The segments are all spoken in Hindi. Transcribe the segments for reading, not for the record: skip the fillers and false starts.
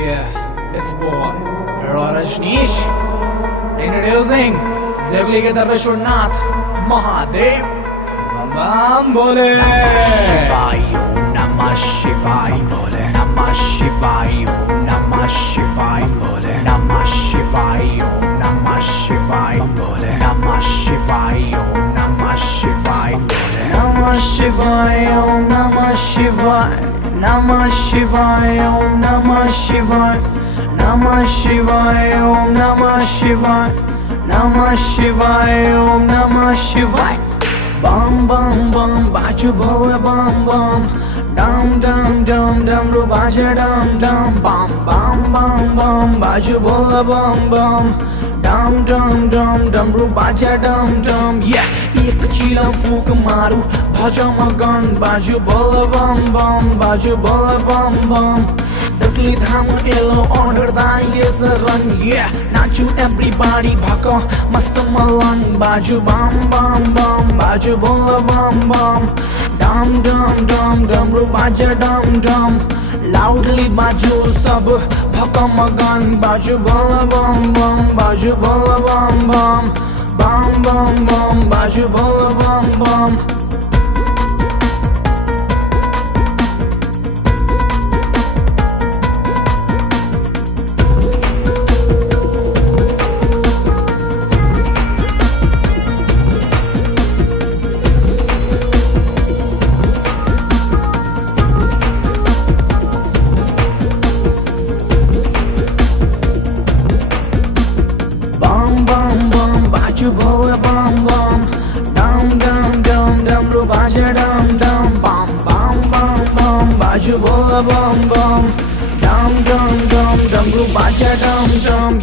Yeah, it's boy Rajneesh introducing Deoli के दरवेश्वर नाथ महादेव बम बम बोले शिवाय ओम नमः शिवाय बोले नमः शिवाय ओम नमः शिवाय बोले नमः शिवाय ओम नमः शिवाय बोले नमः शिवाय ओम नमः शिवाय बोले नमः शिवाय ओम नमः शिवाय नमः शिवाय ओम नमः शिवाय नमः शिवाय ओम नमः शिवाय नमः शिवाय ओम नमः शिवाय बम बम बम बाजू भोले बम बम डम डम डम डम रू बाजे डम डम बम बम बम बम बाजू भोले बम बम डम डम डम डम रू बाजे डम डम एक चीलम फूक मारू भजा मगन बाजू भोले बम बम बाजू भोले बम बम दकली धाम एलो ऑर्डर दाइए सरन नाचू एवरीबॉडी भको मस्त मलन बाजू बम बम बम बाजू बोल बम बम डम डम डम डम रू बाजे डम डम लाउडली बाजू सब भको मगन बाजू बोल बम बम बाजू बोल बम बम बम बम बम बाजू बोल बम बम बाजू भोले बम बम डम डम डम डम रू बाजे डम डम बम बम बम बम बाजू भोले बम बम डम डम डम डम रू बाजे डम डम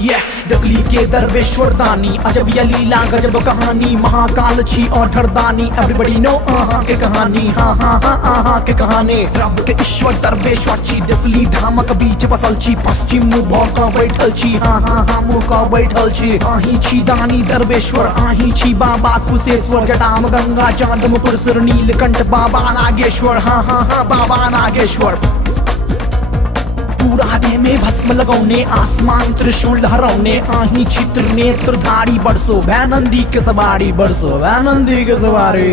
दकली के दरवेश्वर दानी अजब ये लीला गजब कहानी महाकाल छी और ठरदानी एवरीबॉडी नो आहा के कहानी हाँ हाँ हाँ आहा के कहानी रब के ईश्वर दरवेश्वर छी दकली धामक बीच बसल छी पश्चिम मुंह का बैठल छी हाँ हाँ हाँ मुंह का बैठल छी आही छी दानी दरवेश्वर आही छी बाबा कुशेश्वर जटाम गंगा चांद मुकुर सिर नीलकंठ बाबा नागेश्वर हाँ हाँ हाँ बाबा नागेश्वर पूरा देह में भस्म लगौने आसमान त्रिशूल लहरौने आही चित्र नेत्रधारी बरसो भैनंदी के सवारी बरसो भैनंदी के सवारी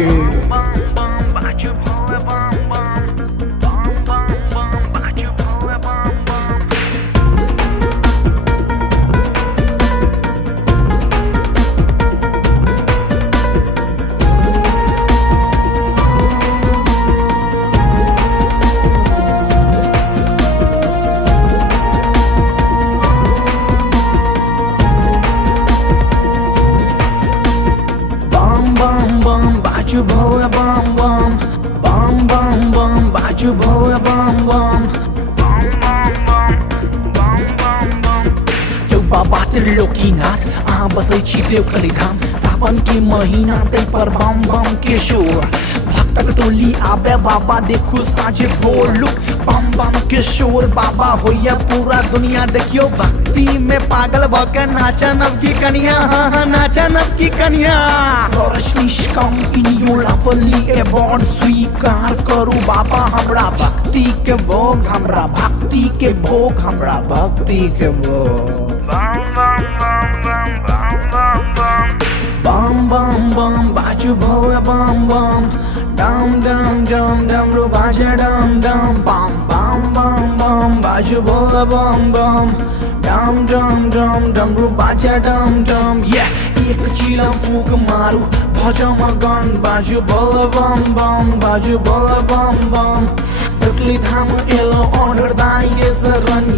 बाजू भोले बम बम बम बम बम बाजू भोले बम बम यौ बाबा त्रिलोकीनाथ अहाँ बसै छी देवकली धाम सावन के महीना तै पर बम बम के शोर भक्तक टोली आबे बाबा देखू साझे भोर लुक बम बम के शोर बाबा होइया पूरा दुनिया देखियो भक्ति में पागल भके नाचा नव की कन्या हाँ हाँ नाचा नव की कन्या रजनीश कम इन योर लवली अवार्ड स्वीकार करू बाबा हमरा भक्ति के भोग हमरा भक्ति के भोग हमरा भक्ति के भोग बम बम बम बाजू भोले बम बम डम डम डम डम रू बाजे डम डम बम बम बम बम बाजू भोले बम बम डम डम डम डम रू बाजे डम डम एक चीलम फूक मारू भजा मगन बाजू भोले बम बम बाजू भोले बम बम दकली धाम एलो ऑर्डर दाइए सरन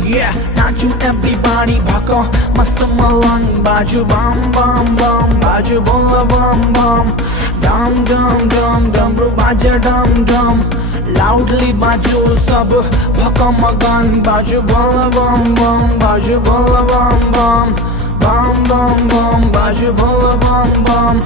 नाचू एवरीबॉडी भको मस्त मलन बाजू बम बम बम बाजू भोले बम बम डम डम डम डम रू बाजे डम डम लाउडली बाजू सब भको मगन बाजू भोले बम बम बाजू भोले बम बम बम बम बम बाजू भोले बम बम